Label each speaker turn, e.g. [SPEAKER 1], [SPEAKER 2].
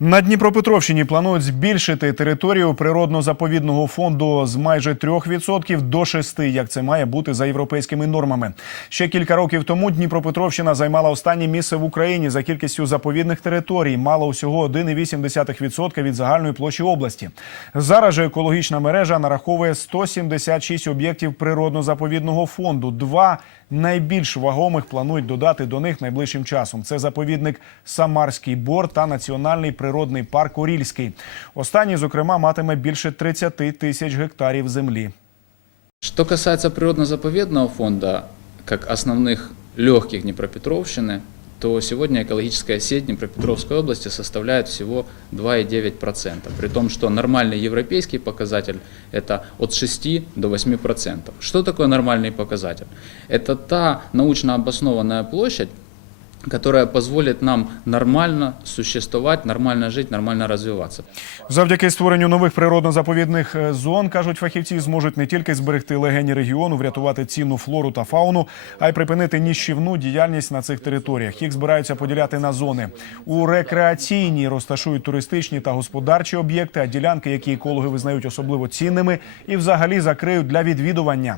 [SPEAKER 1] На Дніпропетровщині планують збільшити територію природно-заповідного фонду з майже 3% до 6%, як це має бути за європейськими нормами. Ще кілька років тому Дніпропетровщина займала останнє місце в Україні за кількістю заповідних територій. Мала усього 1,8% від загальної площі області. Зараз же екологічна мережа нараховує 176 об'єктів природно-заповідного фонду. Два найбільш вагомих планують додати до них найближчим часом. Це заповідник Самарський Бор та Національний природний парк Орільський. Останній, зокрема, матиме більше 30 тисяч гектарів землі.
[SPEAKER 2] Что касается природно-заповедного фонда, как основных легких Днепропетровщины, то сегодня экологическая сеть Днепропетровской области составляет всего 2,9%, при том, что нормальный европейский показатель это от 6 до 8%. Что такое нормальный показатель? Это та научно обоснованная площадь, которая позволит нам нормально существовать, нормально жить, нормально развиваться.
[SPEAKER 1] Завдяки створенню нових природно-заповідних е, зон, кажуть фахівці, зможуть не тільки зберегти легені регіону, врятувати цінну флору та фауну, а й припинити ніщівну діяльність на цих територіях. Їх збираються поділяти на зони. У рекреаційній розташують туристичні та господарчі об'єкти, а ділянки, які екологи визнають особливо цінними, і взагалі закриють для відвідування.